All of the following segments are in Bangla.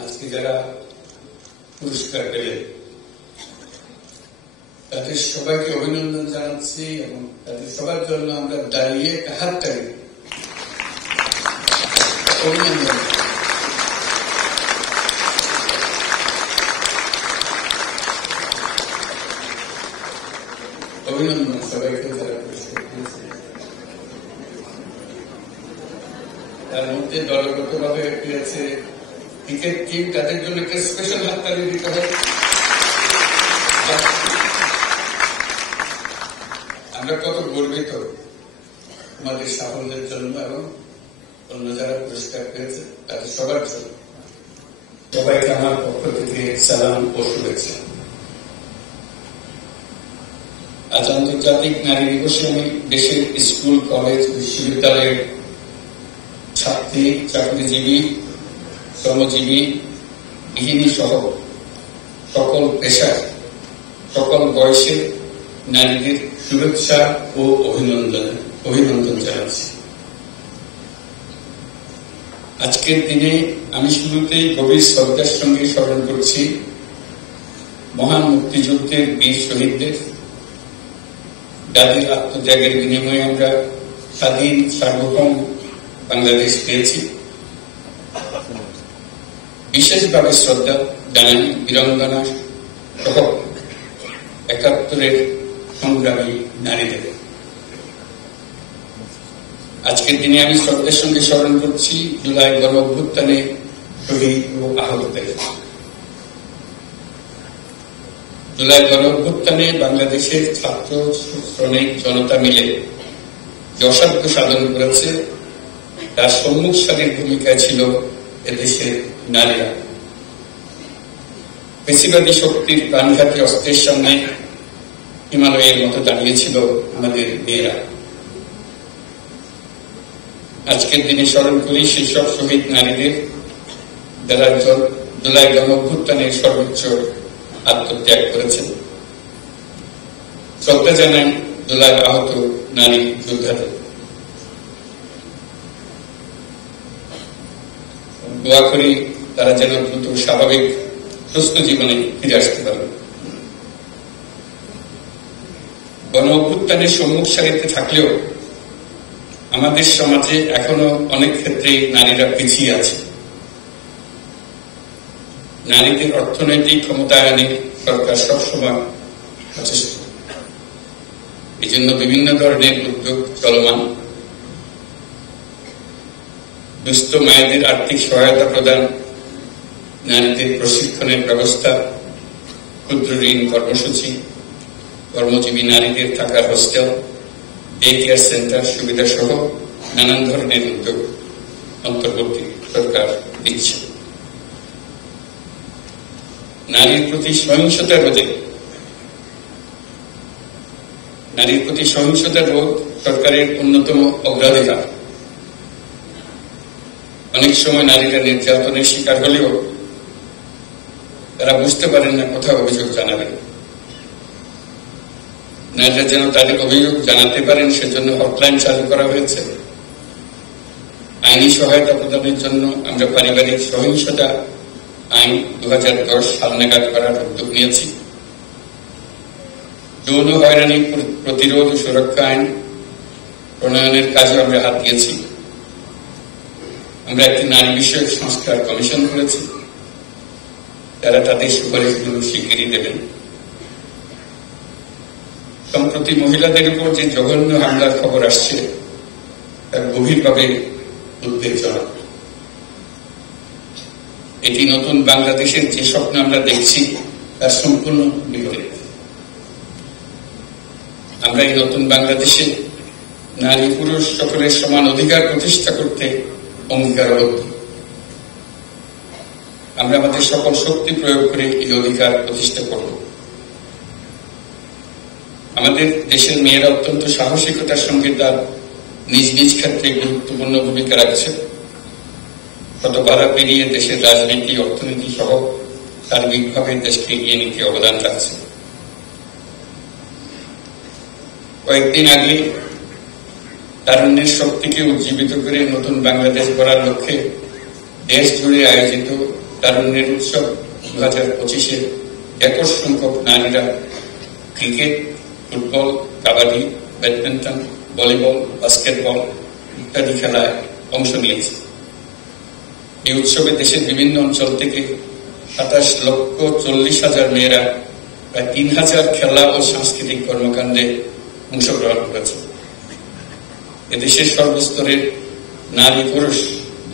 আজকে যারা পুরস্কার পেলেন তাদের সবাইকে অভিনন্দন জানাচ্ছি এবং তাদের সবার জন্য আমরা দাঁড়িয়ে হাত টানি অভিনন্দন। অভিনন্দন সবাইকে যারা পুরস্কার পেয়েছে। তার মধ্যে দলগতভাবে পেয়েছে ক্রিকেট টিম, তাদের জন্য একটা স্পেশাল হাততালি দিতে হবে। আমরা কত গর্বিত আমাদের সাফল্যের জন্য এবং অন্য যারা পুরস্কার পেয়েছে তাদের সবার জন্য। সবাইকে আমার পক্ষ থেকে সালাম ও শুভেচ্ছা। আজ আন্তর্জাতিক নারী দিবসে আমি দেশের স্কুল, কলেজ, বিশ্ববিদ্যালয়ের ছাত্রী, চাকরিজীবী, শ্রমজীবী, গৃহিণী সহ সকল পেশার, সকল বয়সের নারীদের শুভেচ্ছা ও অভিনন্দন জানাচ্ছি। আজকের দিনে আমি শুরুতেই গভীর শ্রদ্ধার সঙ্গে স্মরণ করছি মহান মুক্তিযুদ্ধের বীর শহীদদের, যাদের আত্মত্যাগের বিনিময়ে আমরা স্বাধীন সার্বভৌম বাংলাদেশ পেয়েছি। বিশেষভাবে শ্রদ্ধা জানাই বীরাঙ্গনা সহ ৭১-এর সংগ্রামী নারীদের। আজকের দিনে আমি শ্রদ্ধার সঙ্গে স্মরণ করছি জুলাই গণ অভ্যুত্থানে শহীদ ও আহতদের। জুলাই গণ অভ্যুত্থানে বাংলাদেশের ছাত্র, শ্রমিক জনতা মিলে যে অসাধ্য সাধন করেছে তার সম্মুখ সারির ভূমিকায় ছিল এদেশের নারীরা। পেশিবাদী শক্তির প্রাণঘাতী অস্ত্রের সামনে হিমালয়ের মতো দাঁড়িয়েছিল আমাদের মেয়েরা। আজকের দিনে স্মরণ করি সেসব শহীদ নারীদের যারা জুলাই গণ অভ্যুত্থানের সর্বোচ্চ আত্মত্যাগ করেছেন। শ্রদ্ধা জানাই জুলাই আহত নারী যোদ্ধাদের। দোয়া করি তারা যেন দ্রুত স্বাভাবিক সুস্থ জীবনে ফিরে আসতে পারে। গণ অভ্যুত্থানের সম্মুখ সারিতে থাকলেও আমাদের সমাজে এখনো অনেক ক্ষেত্রেই নারীরা পিছিয়ে আছে। নারীদের অর্থনৈতিক ক্ষমতায়নে সরকার সবসময় সচেষ্ট। এই জন্য বিভিন্ন ধরনের উদ্যোগ চলমান। দুস্থ মায়েদের আর্থিক সহায়তা প্রদান, নারীদের প্রশিক্ষণের ব্যবস্থা, ক্ষুদ্র ঋণ কর্মসূচি, কর্মজীবী নারীদের থাকার হোস্টেল, ডে কেয়ার সেন্টার সুবিধা সহ নানান ধরনের উদ্যোগ অন্তর্বর্তী সরকার দিচ্ছে। নারীর প্রতি সহিংসতা রোধে, নারীর প্রতি সহিংসতা রোধ সরকারের অন্যতম অগ্রাধিকার। অনেক সময় নারীরা নির্যাতনের শিকার হলেও তারা বুঝতে পারেন না কোথাও অভিযোগ জানাবেন। নারীরা যেন তাদের অভিযোগ জানাতে পারেন সেজন্য হটলাইন চালু করা হয়েছে। আইনি সহায়তা প্রদানের জন্য আমরা পারিবারিক সহিংসতা আইন 2010 সাল নাগাদ করার উদ্যোগ নিয়েছি। যৌন হয়রানি প্রতিরোধ ও সুরক্ষা আইন প্রণয়নের কাজে আমরা হাত দিয়েছি। আমরা একটি নারী বিষয়ক সংস্কার কমিশন করেছি, তারা তাদের সুপারিশগুলো স্বীকৃতি দেবেন। সম্প্রতি মহিলাদের উপর যে জঘন্য হামলার খবর আসছে তার গভীরভাবে উদ্বেগজনক। এটি নতুন বাংলাদেশের যে স্বপ্ন আমরা দেখছি তার সম্পূর্ণ বিপরীত। আমরা এই নতুন বাংলাদেশে নারী পুরুষ সকলের সমান অধিকার প্রতিষ্ঠা করতে অঙ্গীকারবদ্ধ। আমরা আমাদের সকল শক্তি প্রয়োগ করে এই অধিকার প্রতিষ্ঠা করব। আমাদের দেশের মেয়েরা অত্যন্ত সাহসিকতার সঙ্গে তার নিজ নিজ ক্ষেত্রে গুরুত্বপূর্ণ ভূমিকা রাখছে। শত বাধা পেরিয়ে দেশের রাজনীতি, অর্থনীতি সহ সার্বিকভাবে দেশকে এগিয়ে নিতে অবদান রাখছে। কয়েকদিন আগে তারুণ্যের শক্তিকে উজ্জীবিত করে নতুন বাংলাদেশ গড়ার লক্ষ্যে দেশ জুড়ে আয়োজিত তারুণ্যের উৎসব 2025-এ একর সংখ্যক নারীরা cricket, football, kabaddi, badminton, volleyball, basketball ইত্যাদি খেলায় অংশ নিয়েছে। এই উৎসবে দেশের বিভিন্ন অঞ্চল থেকে 27,40,000 মেয়েরা প্রায় 3,000 খেলা ও সাংস্কৃতিক কর্মকাণ্ডে অংশগ্রহণ করেছে। এদেশের সর্বস্তরের নারী পুরুষ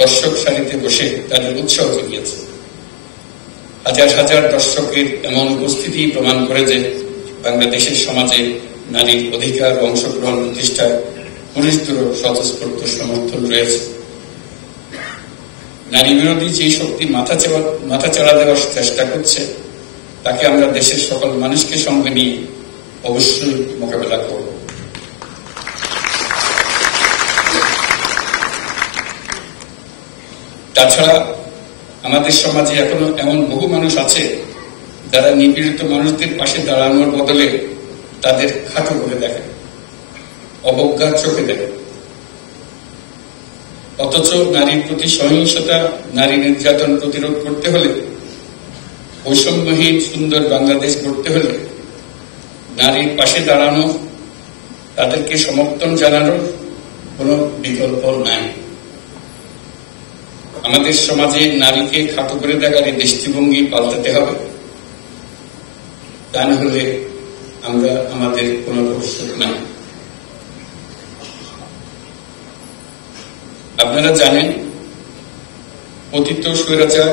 দর্শক সারিতে বসে তাদের উৎসাহ জুগিয়েছে। হাজার হাজার দর্শকের এমন উপস্থিতি প্রমাণ করে যে বাংলাদেশের সমাজে নারীর অধিকার ও অংশগ্রহণ প্রতিষ্ঠায় পুরুষদেরও স্বতঃস্ফূর্ত সমর্থন রয়েছে। নারী বিরোধী যে শক্তি মাথাচাড়া দেওয়ার চেষ্টা করছে তাকে আমরা দেশের সকল মানুষকে সঙ্গে নিয়ে অবশ্যই মোকাবেলা করব। তাছাড়া আমাদের সমাজে এখনো এমন বহু মানুষ আছে যারা নিপীড়িত মানুষদের পাশে দাঁড়ানোর বদলে তাদের খাটো করে দেখে, অবজ্ঞার চোখে দেখে। অথচ নারীর প্রতি সহিংসতা, নারী নির্যাতন প্রতিরোধ করতে হলে, বৈষম্যহীন সুন্দর বাংলাদেশ গড়তে হলে নারীর পাশে দাঁড়ানো, তাদেরকে সমর্থন জানানোর কোনো বিকল্প নাই। আমাদের সমাজে নারীকে খাটো করে দেখার এই দৃষ্টিভঙ্গি পাল্টাতে হবে, তা না হলে আমরা আমাদের কোনো ভবিষ্যৎ নাই। আপনারা জানেন, পতিত স্বৈরাচার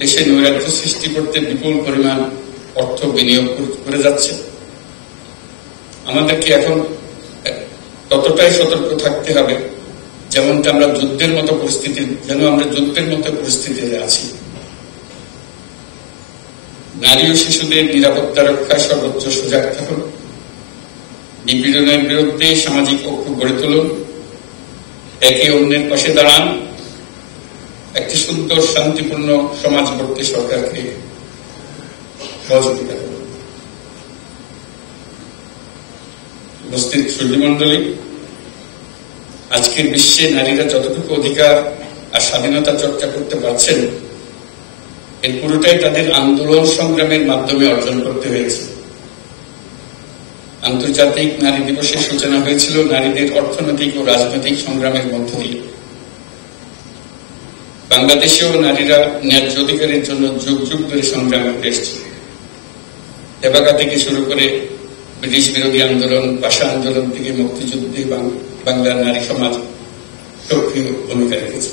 দেশে নৈরাজ্য সৃষ্টি করতে বিপুল পরিমাণ অর্থ বিনিয়োগ করে যাচ্ছে। আমাদেরকে এখন ততটাই সতর্ক থাকতে হবে যেমনটা আমরা যুদ্ধের মতো পরিস্থিতিতে আছি। নারী ও শিশুদের নিরাপত্তা রক্ষায় সর্বোচ্চ সজাগ থাকুন, নিপীড়নের বিরুদ্ধে সামাজিক ঐক্য গড়ে তুলুন, একে অন্যের পাশে দাঁড়ান, একটি সুন্দর শান্তিপূর্ণ সমাজ গড়তে সরকারকে সহযোগিতা করুন। উপস্থিত সুধীমণ্ডলী, আজকের বিশ্বে নারীরা যতটুকু অধিকার আর স্বাধীনতা চর্চা করতে পারছেন এর পুরোটাই তাদের আন্দোলন সংগ্রামের মাধ্যমে অর্জন করতে হয়েছে। আন্তর্জাতিক নারী দিবসের সূচনা হয়েছিল নারীদের অর্থনৈতিক ও রাজনৈতিক সংগ্রামের মধ্য দিয়ে। বাংলাদেশেও নারীরা ন্যায্য অধিকারের জন্য যুগ যুগ ধরে সংগ্রাম করে এসেছে। তেবাগা থেকে শুরু করে ব্রিটিশ বিরোধী আন্দোলন, ভাষা আন্দোলন থেকে মুক্তিযুদ্ধে বাংলার নারী সমাজ সক্রিয় ভূমিকা রেখেছে।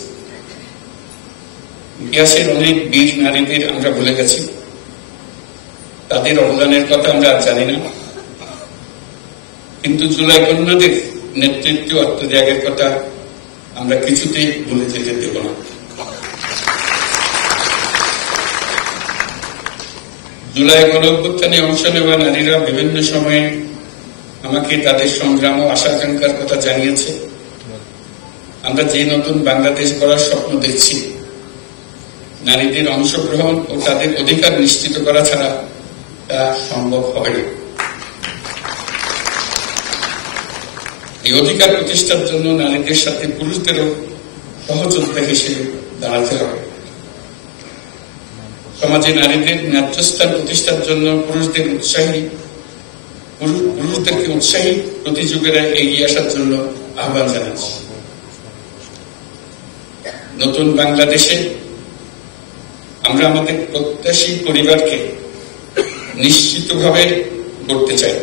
ইতিহাসের অনেক বীর নারীদের আমরা ভুলে গেছি, তাদের অবদানের কথা আমরা আর জানি না, কিন্তু জুলাই কন্যাদের নেতৃত্ব আত্মত্যাগের কথা আমরা কিছুতেই ভুলে যেতে দেব না। জুলাই গণঅভ্যুত্থানে অংশ নেওয়া নারীরা বিভিন্ন সময়ে আমাকে তাদের সংগ্রাম ও আশা আকাঙ্ক্ষার কথা জানিয়েছে। আমরা যে নতুন বাংলাদেশ গড়ার স্বপ্ন দেখছি, নারীদের অংশগ্রহণ ও তাদের অধিকার নিশ্চিত করা ছাড়া তা সম্ভব হবে না। এই অধিকার প্রতিষ্ঠার জন্য নারীদের সাথে পুরুষদেরও সহযোদ্ধা হিসেবে দাঁড়াতে হবে। সমাজে নারীদের ন্যায্য স্থান প্রতিষ্ঠার জন্য পুরুষদেরকে উৎসাহী প্রতিযোগীরা এগিয়ে আসার জন্য আহ্বান জানাচ্ছি। নতুন বাংলাদেশে আমরা আমাদের প্রত্যাশী পরিবারকে নিশ্চিতভাবে গড়তে চাই,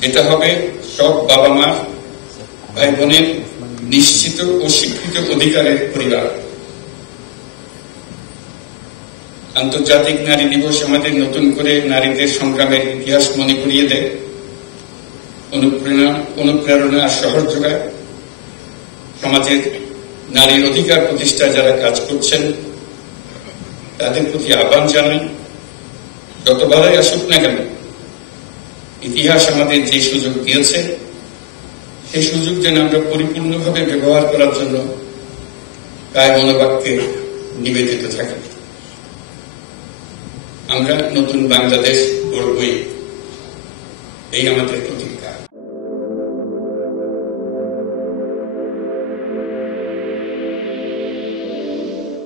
যেটা হবে সব বাবা মা ভাই বোনের নিশ্চিত ও স্বীকৃত অধিকারের পরিবার। আন্তর্জাতিক নারী দিবস আমাদের নতুন করে নারীদের সংগ্রামের ইতিহাস মনে করিয়ে দেয়, অনুপ্রেরণা আর সাহস যোগায়। সমাজের নারীর অধিকার প্রতিষ্ঠায় যারা কাজ করছেন তাদের প্রতি আহ্বান জানাই, যত বাধাই আসুক না কেন, ইতিহাস আমাদের যে সুযোগ দিয়েছে সেই সুযোগ যেন আমরা পরিপূর্ণভাবে ব্যবহার করার জন্য কায় মনোবাক্যে নিবেদিত থাকি। আমরা নতুন বাংলাদেশ গড়বই, এই আমাদের প্রতি।